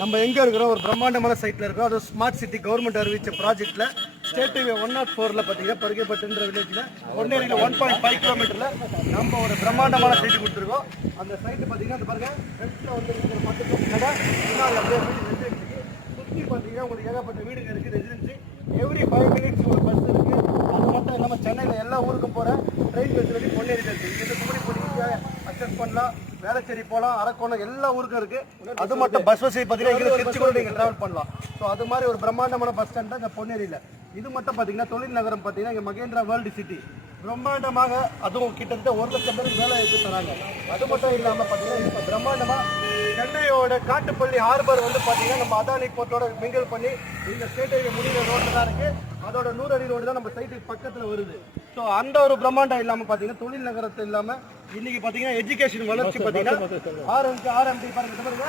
நம்ம எங்கே இருக்கிறோம்? ஒரு பிரம்மாண்டமான சைட்டில் இருக்கிறோம். அது ஸ்மார்ட் சிட்டி கவர்மெண்ட் அறிவித்த ப்ராஜெக்ட்டில் ஸ்டேட் ஹைவே 104 பார்த்தீங்கன்னா பருகைப்பட்டுன்ற வில்லேஜில் பொன்னேரியில் 1.5 கிலோமீட்டரில் நம்ம ஒரு பிரம்மாண்டமான சைட்டு கொடுத்துருக்கோம். அந்த சைட்டு பார்த்தீங்கன்னா அந்த பாருங்க ஃப்ரண்ட்டில் வந்து இருக்கிற மட்டும் கடை முன்னாடி அப்படியே வீடு சுற்றி பார்த்தீங்கன்னா உங்களுக்கு ஏகப்பட்ட வீடுங்க இருக்குது. ரெசிடென்சி எவ்ரி 5 மினிட்ஸ் ஒரு பஸ் இருக்குது. அது மட்டும் இல்லாமல் சென்னையில் எல்லா ஊருக்கும் போகிற ட்ரெயின் ஃபெசிலிட்டி பொன்னேரியில் இருக்குது. இங்கே கும்படி ஈஸியாக அக்சஸ் பண்ணலாம். வேளச்சேரி போகலாம், அரக்கோணம் எல்லா ஊருக்கும் இருக்குது. அது மட்டும் பஸ் வசதி பார்த்தீங்கன்னா இங்கே திருச்சி கூட நீங்கள் ட்ராவல் பண்ணலாம். ஸோ அது மாதிரி ஒரு பிரம்மாண்டமான பஸ் ஸ்டாண்ட் தான் இந்த பொன்னேரியில். இது மட்டும் பார்த்தீங்கன்னா தொழில் நகரம் பார்த்தீங்கன்னா இங்கே மகேந்திரா வேர்ல்டு சிட்டி பிரம்மாண்டமாக, அதுவும் கிட்டத்தட்ட 1 லட்சம் பேருக்கு வேலை எடுத்து தராங்க. அது மட்டும் இல்லாமல் பார்த்தீங்கன்னா இப்போ பிரம்மாண்டமாக சென்னையோட காட்டுப்பள்ளி ஹார்பர் வந்து பார்த்தீங்கன்னா நம்ம அதானி போர்ட்டோட மிங்கிள் பண்ணி இந்த ஸ்டேட் ஹைவே முடிகிற ரோட்டில் தான் இருக்குது. அதோட 100 அடி ரோடு தான் நம்ம சைட்டுக்கு பக்கத்தில் வருது. ஸோ அந்த ஒரு பிரம்மாண்டம் இல்லாமல் பார்த்தீங்கன்னா தொழில் நகரத்தில் இல்லாமல் இன்னைக்கு பார்த்தீங்கன்னா எஜுகேஷன் வளர்ச்சி பார்த்தீங்கன்னா ஆர்எம்டி பாருங்க